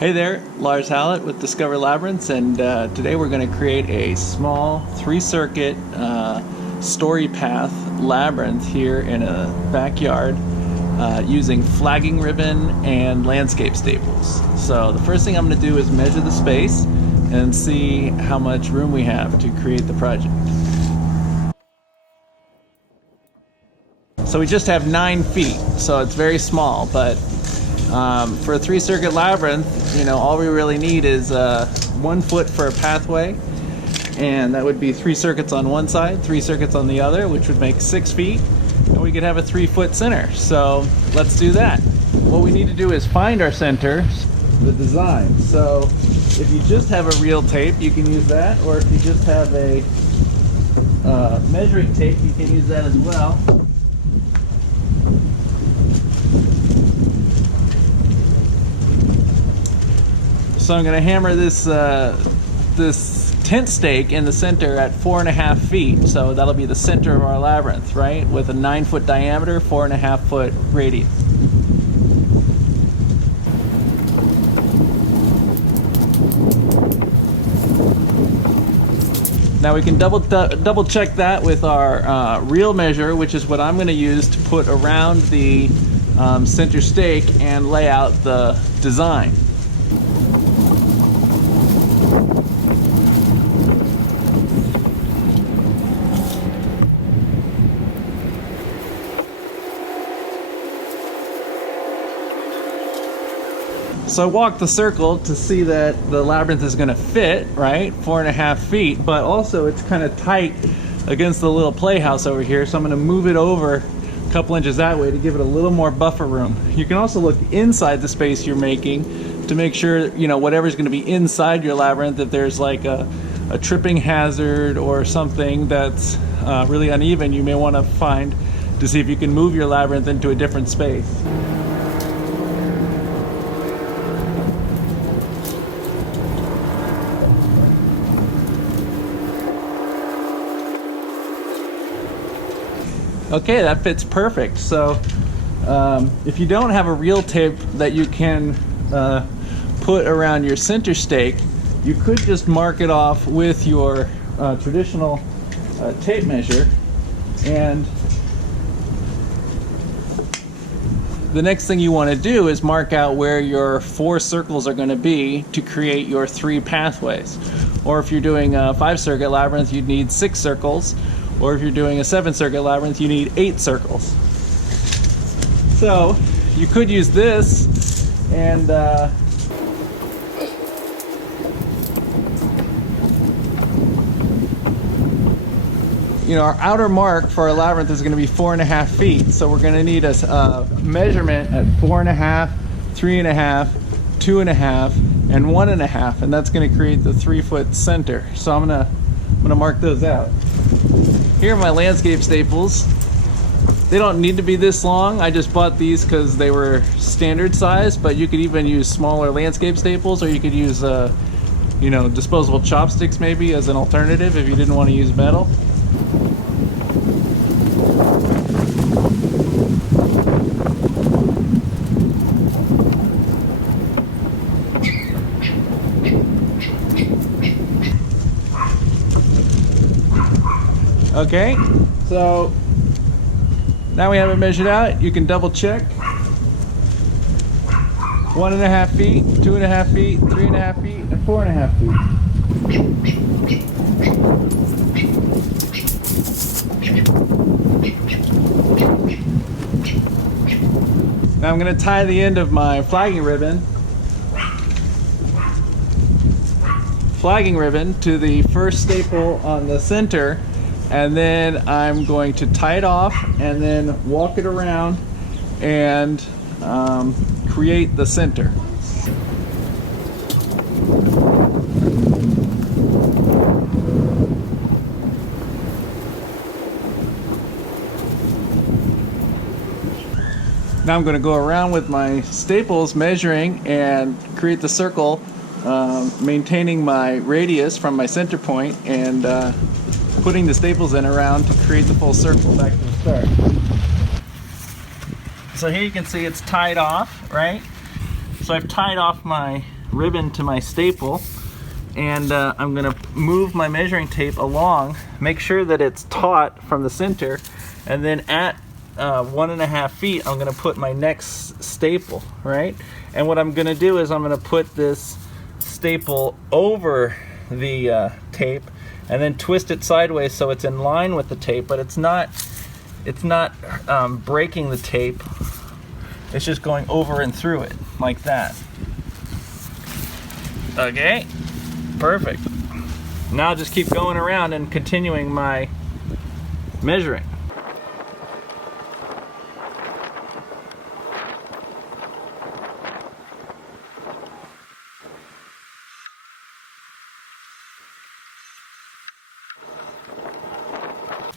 Hey there, Lars Hallett with Discover Labyrinths, and today we're going to create a small 3-circuit story path labyrinth here in a backyard using flagging ribbon and landscape staples. So the first thing I'm going to do is measure the space and see how much room we have to create the project. So we just have 9 feet, so it's very small, but for a 3-circuit labyrinth, all we really need is 1 foot for a pathway, and that would be 3 circuits on one side, 3 circuits on the other, which would make 6 feet, and we could have a 3-foot center. So let's do that. What we need to do is find our center, the design. So if you just have a reel tape, you can use that, or if you just have a measuring tape, you can use that as well. So I'm going to hammer this tent stake in the center at 4.5 feet. So that'll be the center of our labyrinth, right? With a 9-foot diameter, 4.5-foot radius. Now we can double check that with our reel measure, which is what I'm going to use to put around the center stake and lay out the design. So I walked the circle to see that the labyrinth is going to fit, right? 4.5 feet, but also it's kind of tight against the little playhouse over here. So I'm going to move it over a couple inches that way to give it a little more buffer room. You can also look inside the space you're making to make sure, whatever's going to be inside your labyrinth, if there's like a tripping hazard or something that's really uneven, you may want to find to see if you can move your labyrinth into a different space. Okay, that fits perfect. So if you don't have a reel tape that you can put around your center stake, you could just mark it off with your traditional tape measure. And the next thing you want to do is mark out where your 4 circles are going to be to create your 3 pathways. Or if you're doing a 5-circuit labyrinth, you'd need 6 circles. Or if you're doing a 7-circuit labyrinth, you need 8 circles. So you could use this, and our outer mark for our labyrinth is going to be 4.5 feet. So we're going to need a measurement at 4.5, 3.5, 2.5, and 1.5, and that's going to create the 3-foot center. So I'm gonna mark those out. Here are my landscape staples. They don't need to be this long. I just bought these because they were standard size, but you could even use smaller landscape staples, or you could use disposable chopsticks maybe as an alternative if you didn't want to use metal. Okay, so now we have it measured out. You can double check. 1.5 feet, 2.5 feet, 3.5 feet, and 4.5 feet. Now I'm going to tie the end of my flagging ribbon to the first staple on the center. And then I'm going to tie it off and then walk it around and create the center. Now I'm going to go around with my staples measuring and create the circle, maintaining my radius from my center point, and putting the staples in around to create the full circle back to the start. So here you can see it's tied off, right? So I've tied off my ribbon to my staple, and I'm going to move my measuring tape along, make sure that it's taut from the center, and then at 1.5 feet I'm going to put my next staple, right? And what I'm going to do is I'm going to put this staple over the tape and then twist it sideways so it's in line with the tape, but it's not breaking the tape. It's just going over and through it like that. Okay, perfect. Now I'll just keep going around and continuing my measuring.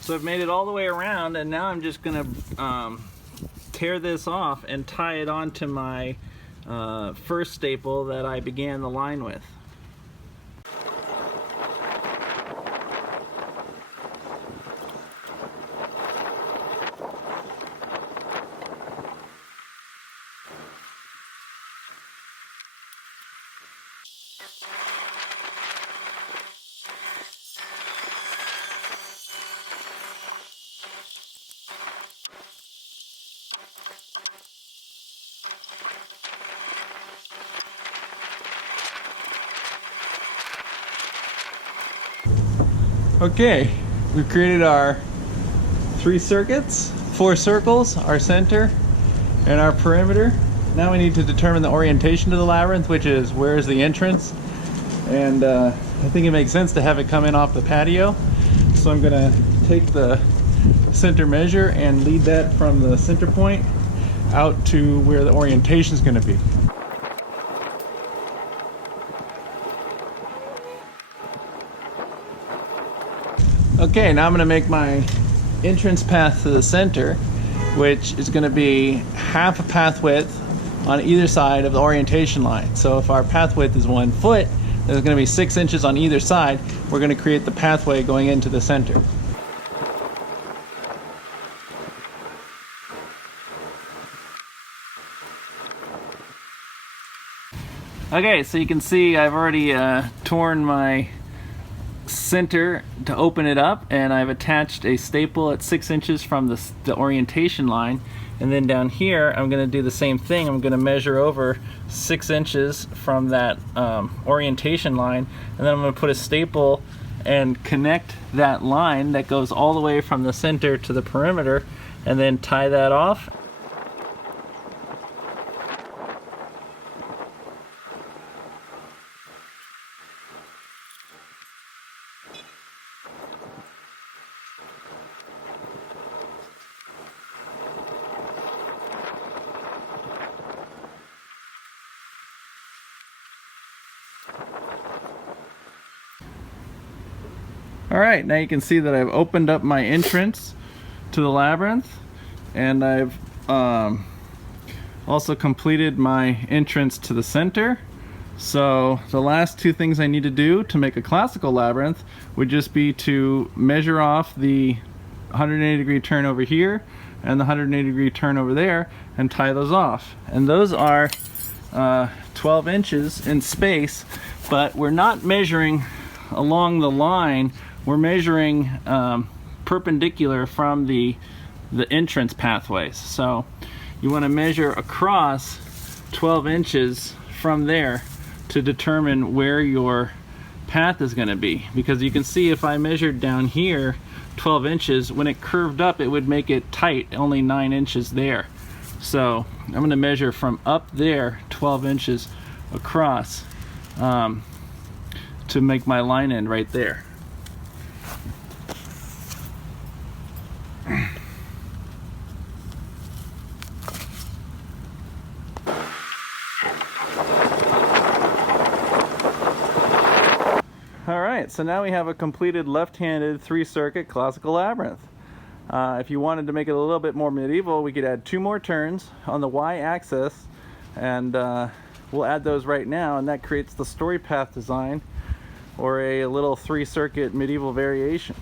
So I've made it all the way around, and now I'm just gonna tear this off and tie it onto my first staple that I began the line with. Okay, we've created our 3 circuits, 4 circles, our center, and our perimeter. Now we need to determine the orientation to the labyrinth, which is where is the entrance. And I think it makes sense to have it come in off the patio. So I'm gonna take the center measure and lead that from the center point out to where the orientation is gonna be. Okay, now I'm going to make my entrance path to the center, which is going to be half a path width on either side of the orientation line. So if our path width is 1 foot, there's going to be 6 inches on either side. We're going to create the pathway going into the center. Okay, so you can see I've already torn my center to open it up, and I've attached a staple at 6 inches from the orientation line, and then down here I'm going to do the same thing. I'm going to measure over 6 inches from that orientation line, and then I'm going to put a staple and connect that line that goes all the way from the center to the perimeter, and then tie that off. Alright, now you can see that I've opened up my entrance to the labyrinth, and I've also completed my entrance to the center. So the last 2 things I need to do to make a classical labyrinth would just be to measure off the 180 degree turn over here and the 180 degree turn over there and tie those off. And those are 12 inches in space, but we're not measuring along the line. We're measuring perpendicular from the entrance pathways. So you want to measure across 12 inches from there to determine where your path is going to be. Because you can see if I measured down here 12 inches, when it curved up it would make it tight, only 9 inches there. So I'm going to measure from up there 12 inches across to make my line end right there. Alright, so now we have a completed left-handed 3-circuit classical labyrinth. If you wanted to make it a little bit more medieval, we could add 2 more turns on the y-axis, and we'll add those right now, and that creates the story path design, or a little 3-circuit medieval variation.